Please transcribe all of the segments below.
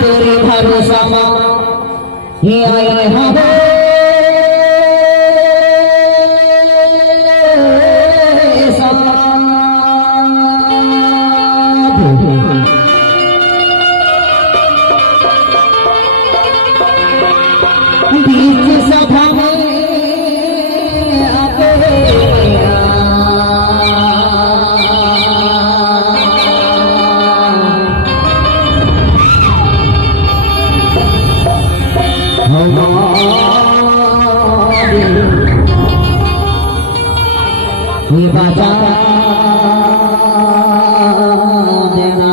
तेरे भरोसा ये आए हमें बीच सभा में ये बाजा देना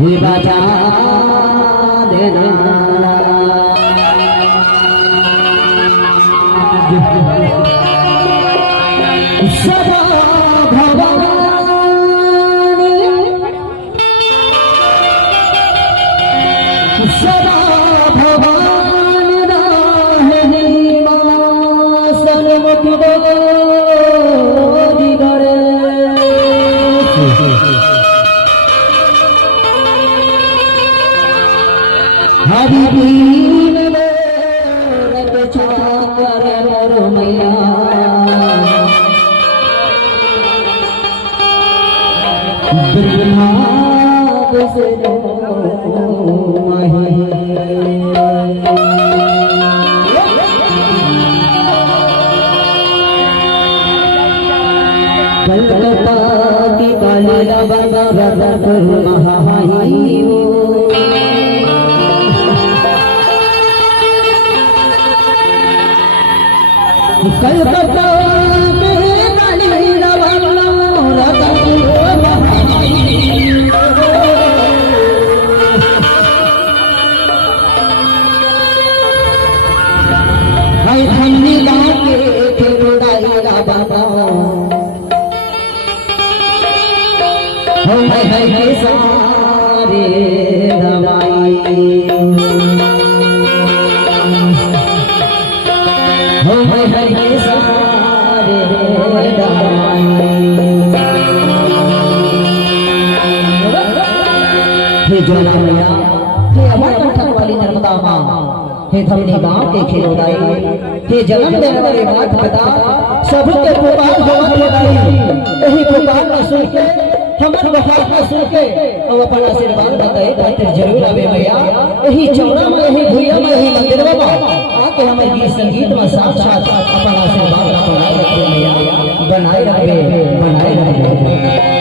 ये बाजा देना सदा सदा भगवान राहे सर्वमुख दिगरे हरि दीन रत छाकर मोर मैया दुर्भाग से कलकत्ता की काली महामाई हो कलकत्ता में काली ठंडी के बाबा है सारे दवाई है सारे दवाई हे जोला मैया हे अमर कंठक वाली नर्मदा माँ हे धमनी गांव के खिलौनाई हे जन्म देने वाले मात पिता सबके पुकार होने लगाई यही पुकार न सुन के हमर वफा न सुन के अब अपन आशीर्वाद बताए खातिर जरूर आवे मैया यही चौरा में यही भुइया में यही मंदिर में आके हमें गीत संगीत में साथ अपन आशीर्वाद बनाए रखे मैया बनाए रखे